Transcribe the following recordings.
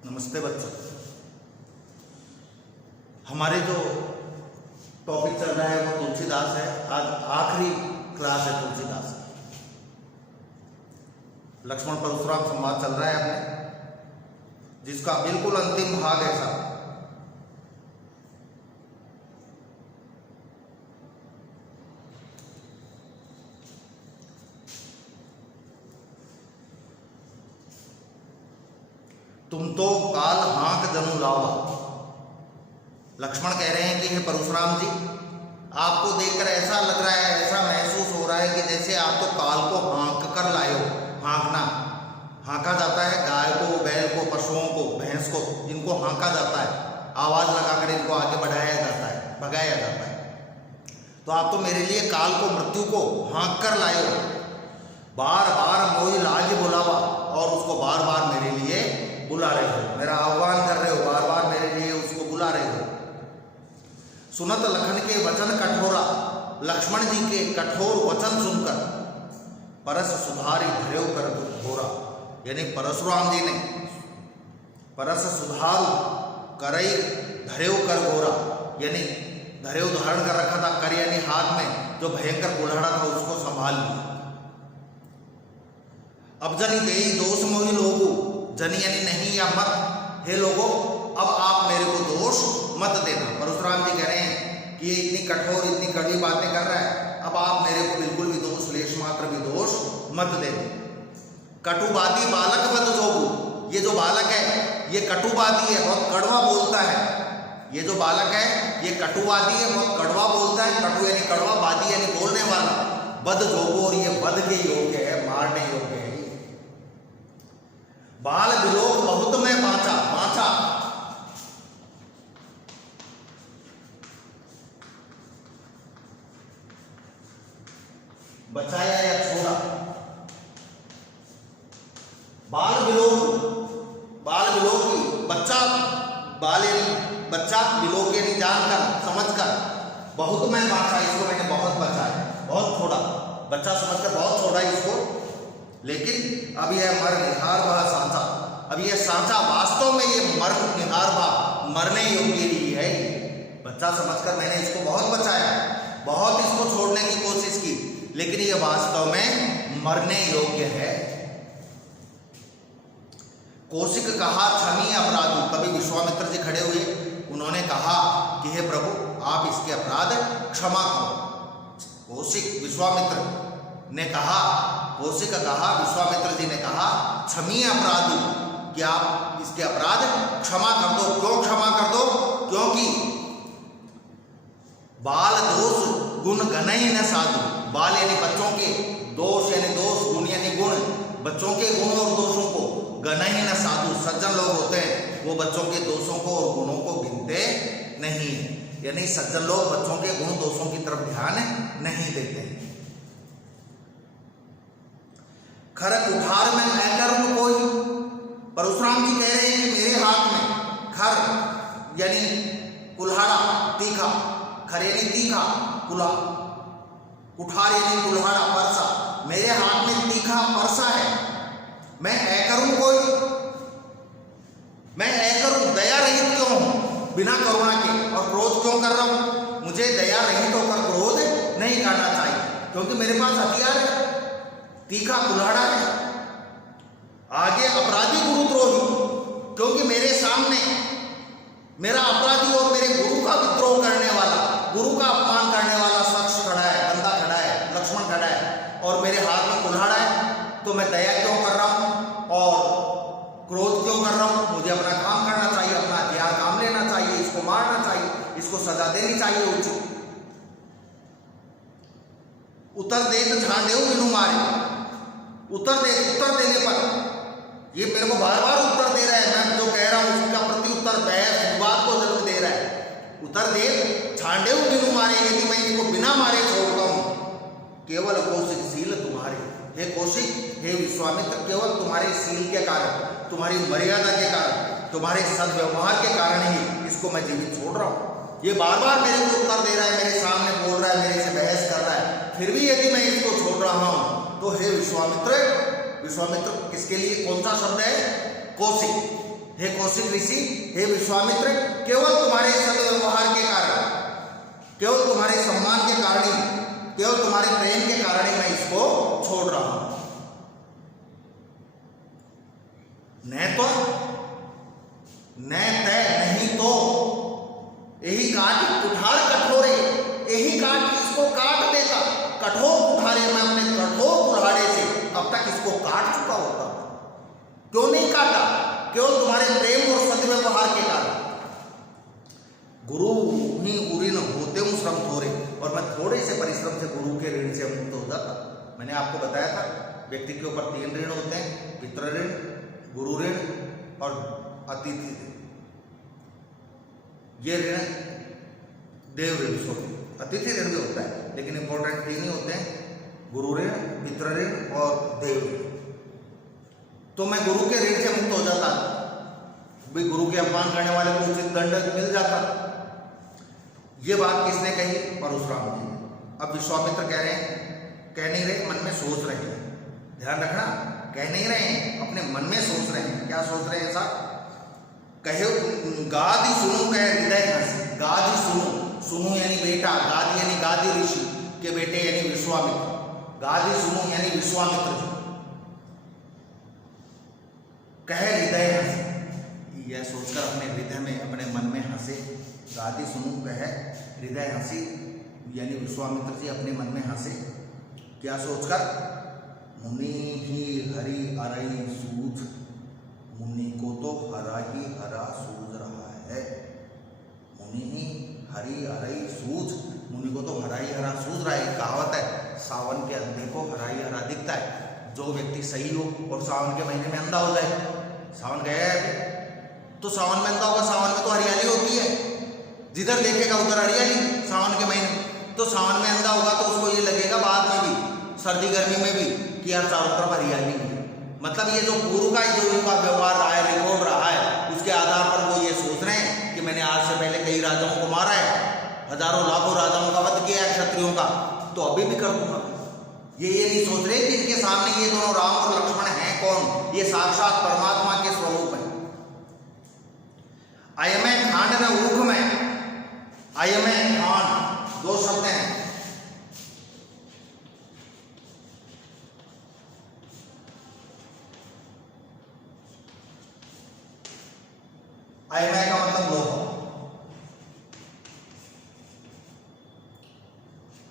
नमस्ते बच्चों। हमारे जो टॉपिक चल रहा है वो तुलसीदास है। आज आखिरी क्लास है तुलसीदास की। लक्ष्मण परशुराम संवाद चल रहा है अपने, जिसका बिल्कुल अंतिम भाग है साहब। तुम तो काल हाँक जनु लावा। लक्ष्मण कह रहे हैं कि हे परशुराम जी, आपको देखकर ऐसा लग रहा है, ऐसा महसूस हो रहा है कि जैसे आप तो काल को हाँक कर लाए हो। हाँकना, हाँका जाता है गाय को, बैल को, पशुओं को, भैंस को, इनको हाँका जाता है, आवाज लगाकर इनको आगे बढ़ाया जाता है, भगाया जाता है। तो आप तो मेरे लिए काल को, मृत्यु को हाँक कर लाए हो। बार बार मोहि लागे बुलावा, और उसको बार बार मेरे लिए बुला रहे हो, मेरा आह्वान कर रहे हो, बार बार मेरे लिए उसको बुला रहे हो। सुनत लखन के वचन कठोरा, लक्ष्मण जी के कठोर वचन सुनकर परस सुधारी धरेव कर घोरा, यानी परशुराम जी ने परस सुधार करई धरेव कर घोरा, यानी धरेव धारण कर रखा था, कर यानी हाथ में जो भयंकर कुल्हाड़ा था उसको संभाल लिया। अब जनी देई दोष मोहि लोगु, जनी यानी नहीं या मत, हे लोगों अब आप मेरे को दोष मत देना। परशुराम जी कह रहे हैं कि ये इतनी कठोर, इतनी कड़वी बातें कर रहा है, अब आप मेरे को बिल्कुल भी दोष, लेश मात्र भी दोष मत देना। कटुबादी बालक बद जोगु, ये जो बालक है ये कटुबादी है, बहुत कड़वा बोलता है। ये जो बालक है ये कटुवादी है, बहुत कड़वा बोलता है। कटु यानी कड़वा, बादी यानी बोलने वाला, बद जोगु, और ये बद के योग्य है, मारने योग्य है। बाल विलोक बहुत में बांचा, बांचा बचाया या छोड़ा। बाल विलोक, बाल विलोक बच्चा, बाल यानी बच्चा, विलोक यानी जानकर, समझकर, बहुत में बांचा, इसको मैंने बहुत बचाया, बहुत छोड़ा, बच्चा समझकर बहुत छोड़ा इसको। लेकिन अब यह मर निहार भा सांचा, अब यह सांचा वास्तव में ये मर निहार भा, मरने योग्य ही है। बच्चा समझकर मैंने इसको बहुत बचाया, बहुत इसको छोड़ने की कोशिश की, लेकिन ये वास्तव में मरने योग्य है। कौशिक कहा क्षमी अपराधु, तभी विश्वामित्र जी खड़े हुए, उन्होंने कहा कि हे प्रभु आप इसके अपराध क्षमा करो। कौशिक विश्वामित्र ने कहा, कौशिक कहा, विश्वामित्र जी ने कहा क्षमी अपराधु, कि आप इसके अपराध क्षमा कर दो। क्यों क्षमा कर दो? क्योंकि बाल दोष गुण गणई न साधु, बाल यानी बच्चों के दोष, यानी दोष, गुण यानी गुण, बच्चों के गुण और दोषों को गणई न साधु, सज्जन लोग होते हैं वो बच्चों के दोषों को और गुणों को गिनते नहीं, यानी सज्जन लोग बच्चों के गुण दोषों की तरफ ध्यान नहीं देते। खर कुठार में मैं करूं कोई, परशुराम जी कह रहे हैं कि मेरे हाथ में खर यानी कुल्हाड़ा, तीखा, खर यानी तीखा, कुठार यानी कुल्हाड़ा, परसा, मेरे हाथ में तीखा परसा है। मैं ऐ करूं कोई, मैं ऐ करूं, दया रहित क्यों हूं, बिना करुणा के, और क्रोध क्यों कर रहा हूं? मुझे दया रहित होकर क्रोध नहीं करना चाहिए, क्योंकि मेरे पास हथियार है, तीखा कुल्हाड़ा है। आगे अपराधी गुरुद्रोही, क्योंकि मेरे सामने मेरा अपराधी और मेरे गुरु का विद्रोह करने वाला, गुरु का अपमान करने वाला शख्स खड़ा है, बंदा खड़ा है, लक्ष्मण खड़ा है, और मेरे हाथ में कुल्हाड़ा है। तो मैं दया क्यों कर रहा हूं और क्रोध क्यों कर रहा हूं? मुझे अपना काम करना चाहिए, अपना हथियार काम लेना चाहिए, इसको मारना चाहिए, इसको सजा देनी चाहिए उचित। उत्तर दे तो झांडेऊ बिनु मारे, उत्तर देने पर ये मेरे को बार बार उत्तर दे रहा है, मैं जो कह रहा हूं उसका प्रति उत्तर बहस विवाद को जरूर दे रहा है। उत्तर दे छांडेऊ बिनु मारे, यदि मैं इसको बिना मारे छोड़ता हूं, केवल कौशिक सील तुम्हारे, हे कौशिक, हे विश्वामित्र, केवल तुम्हारे सील के कारण, तुम्हारी मर्यादा के कारण, तुम्हारे सद्व्यवहार के कारण ही इसको मैं जीवित छोड़ रहा हूं। ये बार बार मेरे को उत्तर दे रहा है, मेरे सामने बोल रहा है, मेरे से बहस कर रहा है, फिर भी यदि मैं इसको छोड़ रहा हूं तो हे विश्वामित्र, विश्वामित्र किसके लिए, कौन सा शब्द है? कौशिक, हे कौशिक ऋषि, हे विश्वामित्र, केवल तुम्हारे सद्व्यवहार के कारण, केवल तुम्हारे सम्मान के कारण ही, केवल तुम्हारे प्रेम के कारण ही मैं इसको छोड़ रहा हूं। न तय नहीं तो यही काट कुठार कठोरे, यही काट इसको काट देता, कठोर कुठारे, मैं अपने कठोर कुल्हाड़े से अब तक इसको काट चुका होता। क्यों नहीं काटा? केवल तुम्हारे प्रेम और सद्व्यवहार के कारण। गुरु ही ऋण होते हूं श्रम थोड़े, और मैं थोड़े से परिश्रम से गुरु के ऋण से मुक्त हो जाता। मैंने आपको बताया था व्यक्ति के ऊपर 3 ऋण होते हैं, पितृ ऋण, गुरु ऋण और अतिथि ऋण। ये ऋण देव ऋण, सॉरी अतिथि ऋण भी होता है, लेकिन इंपॉर्टेंट 3 ही होते हैं, गुरु ऋण, पितृ ऋण और देव ऋण। तो मैं गुरु के ऋण से मुक्त हो जाता, भी गुरु के अपमान करने वाले को उचित दंड मिल जाता। ये बात किसने कही? परशुराम जी। अब विश्वामित्र कह रहे हैं, कह नहीं रहे, मन में सोच रहे हैं, ध्यान रखना, कह नहीं रहे हैं, अपने मन में सोच रहे हैं। क्या सोच रहे हैं? ऐसा कहे, गादि सुनो, कह हृदय हंस, गादि सुनो, सुनो यानी बेटा, गादि यानी गादि ऋषि के बेटे यानी विश्वामित्र, गादि सुनो यानी विश्वामित्र जी, कह हृदय हंस, यह सोचकर अपने हृदय में, अपने मन में हंसे। गादि सुनो कह हृदय हंसी, यानी विश्वामित्र जी अपने मन में हंसे। क्या सोचकर? मुनि ही हरि अरई सूझ, मुनि को तो हरा ही हरा सूझ रहा है। मुनि ही हरि अरई सूझ, मुनि को तो हरा ही हरा सूझ रहा है। कहावत है, सावन के अंधे को हरा ही हरा दिखता है। जो व्यक्ति सही हो और सावन के महीने में अंधा हो जाए, सावन गया है तो सावन में अंधा होगा, सावन में तो हरियाली होती है, जिधर देखेगा उधर हरियाली। सावन के महीने तो सावन में अंधा होगा तो उसको ये लगेगा बाद में भी, सर्दी गर्मी में भी, कि यार चारों तरफ हरियाली है। मतलब ये जो गुरु का जो उनका व्यवहार रहा है, रिकॉर्ड रहा है, उसके आधार पर वो ये सोच रहे हैं कि मैंने आज से पहले कई राजाओं को मारा है, हजारों लाखों राजाओं का वध किया है, क्षत्रियों का, तो अभी भी कर दूंगा। ये नहीं सोच रहे कि इनके सामने ये दोनों राम और लक्ष्मण हैं कौन? ये साक्षात परमात्मा के स्वरूप है। अयमे खांड न ऊख में, अयमे खांड 2 शब्द हैं। अयमे का मतलब लोहा,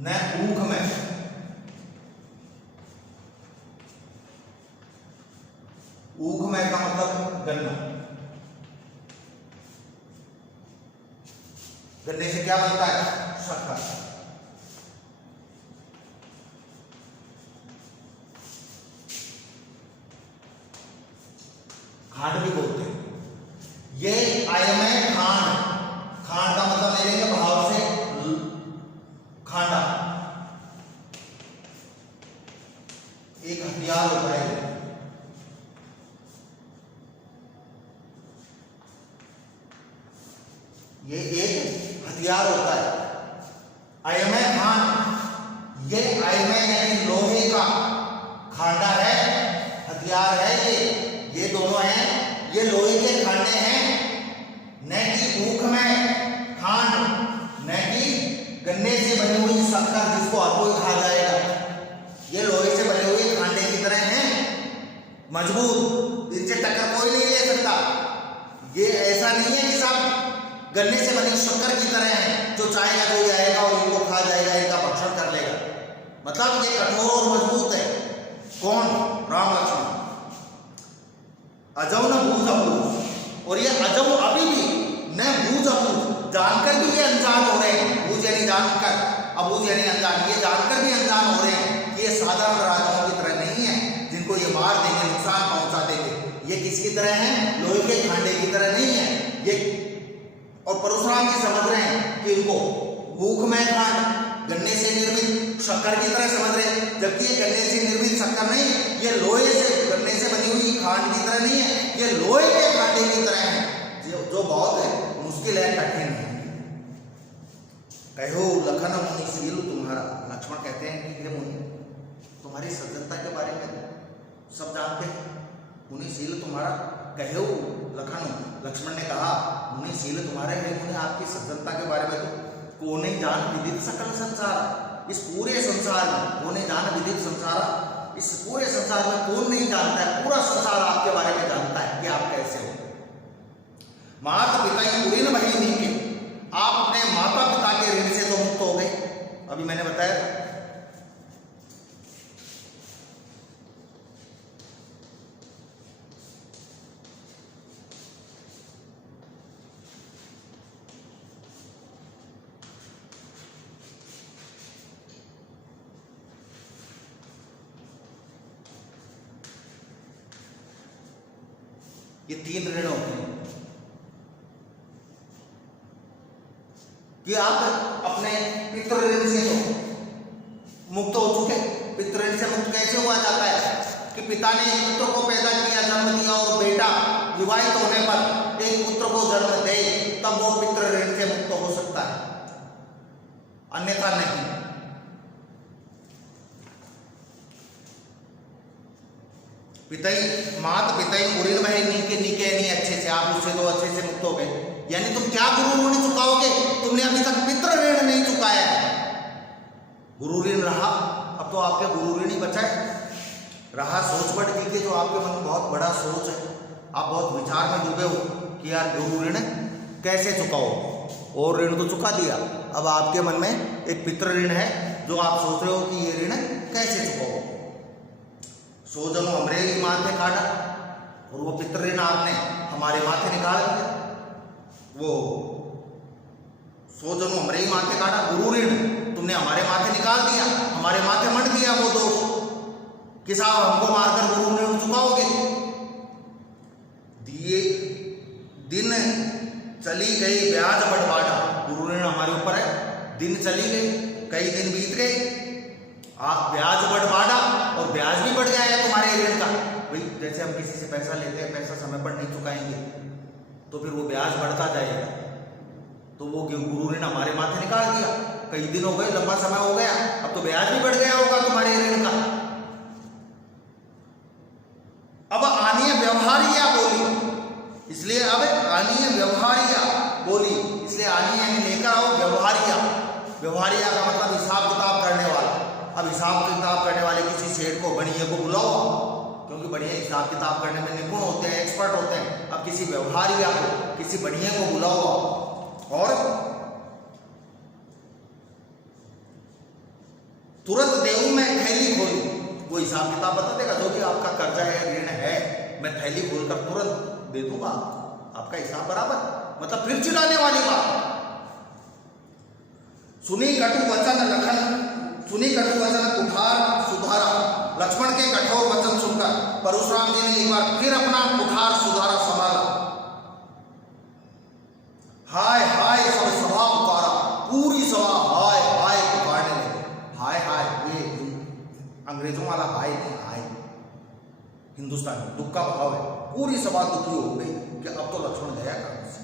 न ऊख में, ऊख में का मतलब गन्ना। गन्ने से क्या बनता है? शक्कर। खांड भी बोलते हैं। ये अयमय खांड, खांड का मतलब ले लेंगे भाव से खांडा, एक हथियार होता है। ये एक हथियार होता है। अयमय खांड, ये अयमय यानी लोहे का, खांडा है, हथियार है। ये दोनों हैं, ये लोहे के खांडे हैं। न कि ऊख में खांड, न कि गन्ने से बनी हुई शक्कर जिसको हर कोई खा जाएगा। ये लोहे से बने हुए खांडे की तरह हैं, मजबूत, इनसे टक्कर कोई नहीं ले सकता। ये ऐसा नहीं है कि साहब गन्ने से बनी शक्कर की तरह है, जो चाहेगा कोई आएगा और इनको खा जाएगा, इनका भक्षण कर लेगा। मतलब ये कठोर और मजबूत है। कौन? राम लक्ष्मण। अजब न भूज अबूझ, और ये अजब अभी भी न भूज अबूझ, जानकर भी ये अनजान हो रहे हैं। भूज यानी जानकर, अबूझ यानी अनजान। ये जानकर भी अनजान हो रहे हैं कि ये साधारण राजाओं की तरह नहीं है जिनको ये मार देंगे, नुकसान पहुंचा देंगे। ये किसकी तरह है? लोहे के खांडे की तरह नहीं है ये। और परशुराम जी समझ रहे हैं कि इनको ऊख में खांड, गन्ने से निर्मित शक्कर की तरह समझ रहे हैं, जबकि ये गन्ने से निर्मित शक्कर नहीं, ये लोहे से, गन्ने से बनी हुई खांड की तरह नहीं है, ये लोहे के खांडे की तरह है, जो बहुत है मुश्किल है, कठिन है। कहो लखन मुनिशील तुम्हारा, लक्ष्मण कहते हैं कि हे मुनि, तुम्हारी सज्जनता के बारे में सब जानते हैं, मुनिशील तुम्हारा कहो लखन। लक्ष्मण ने कहा, मुनि शील तुम्हारे हैं, मुनि आपकी सज्जनता के बारे में तो को नहीं जान विदित सकल संसार। इस पूरे संसार में को नहीं जान विदित संसार, इस पूरे संसार में कौन नहीं जानता है, पूरा संसार आपके बारे में जानता है कि आप कैसे हो। माता पिता ऋण भई नीके, आप अपने माता पिता के ऋण से तो मुक्त हो गए। अभी मैंने बताया ये 3 ऋण होते हैं कि आप अपने पितृ ऋण से तो मुक्त हो चुके। पितृ ऋण से मुक्त कैसे हुआ जाता है कि पिता ने एक पुत्र को पैदा किया, जन्म दिया और बेटा विवाहित होने पर एक पुत्र को जन्म दे, तब वो पितृ ऋण से मुक्त हो सकता है, अन्यथा नहीं। मात पिताई ऋण भय नीके नीके यानी अच्छे से, आप उससे तो अच्छे से मुक्त हो गए। यानी तुम क्या गुरु ऋण चुकाओगे, तुमने अभी तक पितृ ऋण नहीं चुकाया है। गुरु ऋण रहा, अब तो आपके गुरु ऋण ही बचा है। रहा सोच बट जी जो आपके मन में बहुत बड़ा सोच है, आप बहुत विचार में डूबे हो कि यार गुरु ऋण कैसे चुकाओ, और ऋण तो चुका दिया, अब आपके मन में एक पितृ ऋण है जो आप सोच रहे हो कि ये ऋण कैसे चुकाओ। सो जनो हमरे ही माथे काटा, और वो पितृ ऋण आपने हमारे माथे निकाल दिया। वो सो जनो हमरे ही माथे काटा, गुरु ऋण तुमने हमारे माथे निकाल दिया, हमारे माथे मंड दिया वो दोष कि साहब हमको मारकर गुरु ऋण चुकाओगे। दिए दिन चली गई ब्याज बढ़वाड़ा, गुरु ऋण हमारे ऊपर है, दिन चली गई, कई दिन बीत गए, आप ब्याज बढ़वाड़ा और ब्याज भी बढ़ जाएगा तुम्हारे ऋण का। भाई जैसे हम किसी से पैसा लेते हैं, पैसा समय पर नहीं चुकाएंगे तो फिर वो ब्याज बढ़ता जाएगा, तो वो गुरु ऋण हमारे माथे निकाल दिया, कई दिन हो गए, लंबा समय हो गया, अब तो ब्याज भी बढ़ गया होगा तुम्हारे ऋण का। अब आनीय व्यवहारिया बोली, इसलिए अब आनीय व्यवहारिया बोली, इसलिए आनीय लेकर आओ व्यवहारिया। व्यवहारिया का मतलब हिसाब किताब करने वाला। अब हिसाब किताब करने वाले किसी सेठ को, बनिए को बुलाओ, क्योंकि बढ़िया हिसाब किताब करने में निपुण होते हैं, एक्सपर्ट होते हैं। अब किसी व्यवहारिया को, किसी बढ़िया को बुलाओ और तुरंत देऊं मैं थैली खोलूं, वो हिसाब किताब बता देगा, जो भी आपका कर्जा है, ऋण है, मैं थैली खोलकर तुरंत दे दूंगा, आपका हिसाब बराबर। मतलब फिर चिढ़ाने वाली बात। सुनी कटु वचन लखन, सुनी कटु वचन कुठार सुधारा। लक्ष्मण के कठोर वचन सुनकर परशुराम जी ने एक बार फिर अपना कुठार सुधारा संभाला। हाय हाय सब सभा पुकारा, पूरी सभा हाय हाय पुकारने लगे। हाय हाय ये अंग्रेजों वाला हाय नहीं, हाय हिंदुस्तान में दुख का भाव है। पूरी सभा दुखी हो गई कि अब तो लक्ष्मण गया काम से,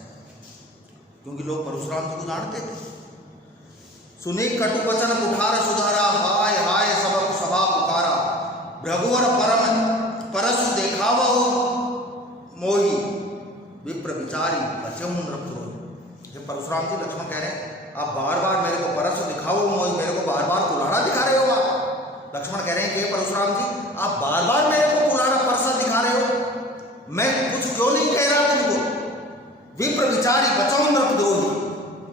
क्योंकि लोग परशुराम जी को जानते थे। सुनी कटु वचन कुठार सुधारा, हाय हाय सब सभा पुकारा। भृगुवर परम परसु देखावा मोही, विप्र विचारी बचऊ नृपद्रोही। ये परशुराम जी लक्ष्मण कह रहे हैं, आप बार बार मेरे को परसु दिखाओ मोही, मेरे को बार बार कुल्हाड़ा दिखा रहे हो। आप लक्ष्मण कह रहे हैं कि परशुराम जी आप बार बार मेरे को कुल्हाड़ा परसा दिखा रहे हो, मैं कुछ क्यों नहीं कह रहा तुमको। विप्र विचारी बचऊ नृपद्रोही,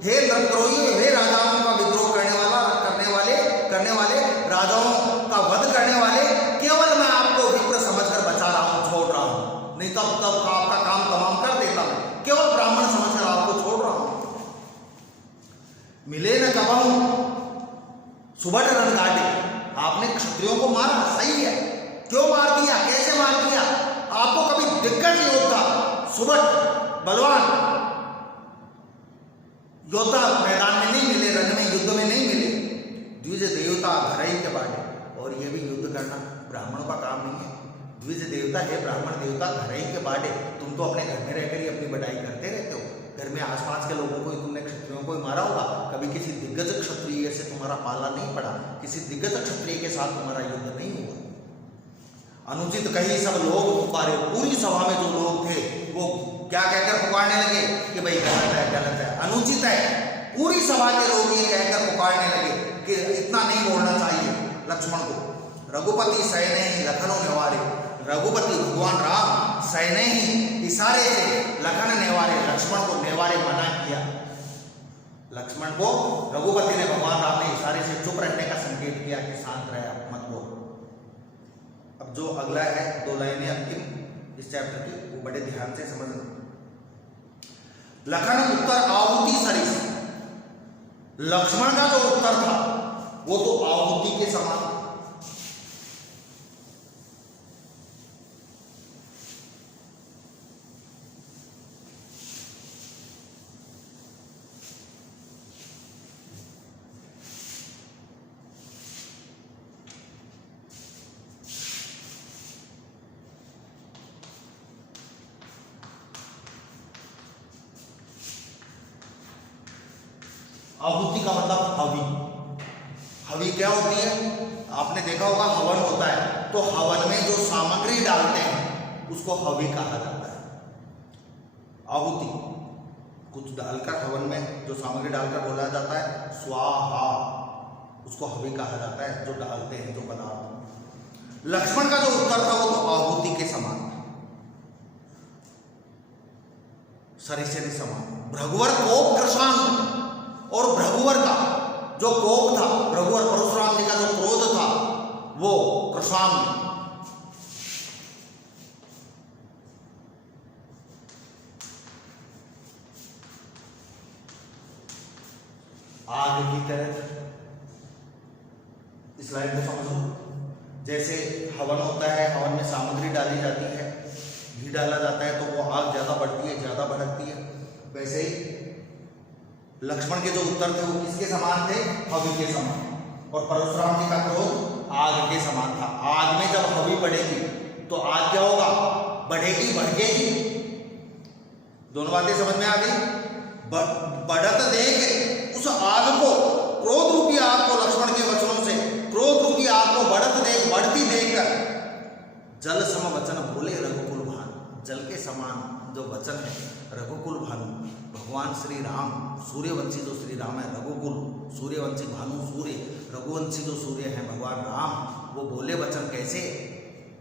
हे नृपद्रोही, हे राजाओं का विद्रोह करने वाले राजाओं का वध करने वाले, केवल मैं आपको विप्र समझकर बचा रहा हूं, छोड़ रहा हूं, नहीं तब आपका काम तमाम कर देता मैं, केवल ब्राह्मण समझकर आपको छोड़ रहा हूं। मिले न कबहू सुबह रण घाटे, आपने क्षत्रियों को मारा, सही है, क्यों मार दिया, कैसे मार दिया। आपको कभी दिग्गज योद्धा, सुबह बलवान योद्धा मैदान में नहीं मिले, रण में युद्ध में नहीं मिले। द्विज देवता घरई के बाटे, और ये भी युद्ध करना ब्राह्मणों का काम नहीं है। द्विज देवता है ब्राह्मण देवता घरई के बाटे। तुम तो अपने घर में रहकर ही अपनी बढ़ाई करते रहते हो, घर में आसपास के लोगों को ही तुमने क्षत्रियों को ही मारा होगा, कभी किसी दिग्गज क्षत्रिय से तुम्हारा पाला नहीं पड़ा, किसी दिग्गज क्षत्रिय के साथ तुम्हारा युद्ध नहीं हुआ। अनुचित कही सब लोग पुकारे। पूरी सभा में जो लोग थे वो क्या कहकर पुकारने लगे कि भाई गलत है, अनुचित है। पूरी सभा के लोग ये कहकर पुकारने लगे कि इतना नहीं बोलना चाहिए लक्ष्मण को। रघुपति सैने ही लखनऊ निवारे, रघुपति भगवान राम सैने ही इशारे से लखन नेवारे, लक्ष्मण को नेवारे मना किया। लक्ष्मण को रघुपति ने, भगवान राम ने इशारे से चुप रहने का संकेत किया कि शांत रहे, मत बोल। अब जो अगला है 2 लाइनें अंतिम इस चैप्टर की, वो बड़े ध्यान से समझना। लखन उत्तर आहुति सरिस, लक्ष्मण का जो उत्तर था वो तो आहुति के समान। आहुति का मतलब हवि। हवि क्या होती है? आपने देखा होगा हवन होता है, तो हवन में जो सामग्री डालते हैं उसको हवि कहा जाता है। आहुति कुछ डालकर, हवन में जो सामग्री डालकर बोला जाता है स्वाहा, उसको हवि कहा जाता है, जो डालते हैं जो पदार्थ। लक्ष्मण का जो उत्तर था वो तो आहुति के समान था, सरिसे के समान। भृगुवर कोप कृशान, और भृगुवर का जो कोप था, भृगुवर परशुराम जी का जो क्रोध था वो कृशान। आग की तरह, इस लाइन को समझो। जैसे हवन होता है, हवन में सामग्री डाली जाती है, घी डाला जाता है तो वो आग ज्यादा बढ़ती है, ज्यादा भड़कती है। वैसे ही लक्ष्मण के जो उत्तर थे वो किसके समान थे? हवि के समान। और परशुराम जी का क्रोध आग के समान था। आग में जब हवि बढ़ेगी तो आग क्या होगा? बढ़ेगी, भड़केगी। दोनों बातें समझ में आ गई? बढ़त देख उस आग को, क्रोध रूपी आग को, लक्ष्मण के वचनों से क्रोध रूपी आग को बढ़त देख, बढ़ती देखकर जल सम वचन बोले रघुकुल भानु। जल के समान जो वचन है, रघुकुल भानु, भगवान श्री राम, सूर्यवंशी जो श्री राम है, रघुकुल सूर्यवंशी, भानु सूर्य, रघुवंशी जो सूर्य है भगवान राम, वो बोले वचन कैसे?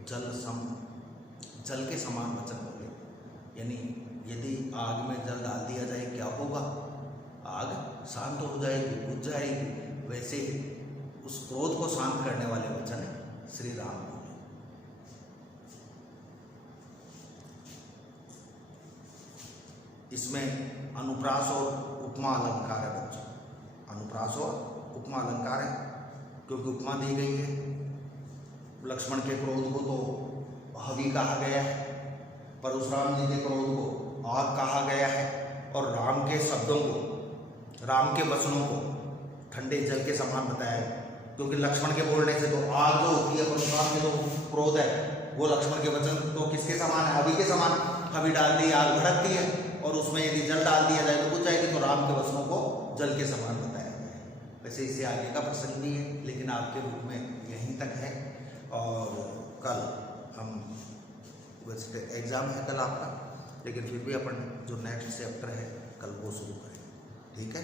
जल सम, जल के समान वचन बोले। यानी यदि आग में जल डाल दिया जाए क्या होगा? आग शांत हो जाएगी, बुझ जाएगी। वैसे उस क्रोध को शांत करने वाले वचन श्री राम बोले। इसमें अनुप्रास और उपमा अलंकार है बच्चों, अनुप्रास और उपमा अलंकार है, क्योंकि उपमा दी गई है। लक्ष्मण के क्रोध को तो हवि कहा गया है, परशुराम जी के क्रोध को आग कहा गया है, और राम के शब्दों को, राम के वचनों को ठंडे जल के समान बताया है। क्योंकि लक्ष्मण के बोलने से तो आग जो होती है, परशुराम के जो क्रोध है वो लक्ष्मण के वचन तो किसके समान है? हवि के समान। हवि डाल दी आग भड़कती है, और उसमें यदि जल डाल दिया जाए तो बुझ जाएगी। तो राम के वचनों को जल के समान बताया गया है। वैसे इससे आगे का प्रसंग भी है, लेकिन आपके बुक में यहीं तक है। और कल हम, वैसे एग्जाम है कल आपका, लेकिन फिर भी अपन जो नेक्स्ट चैप्टर है कल वो शुरू करें, ठीक है?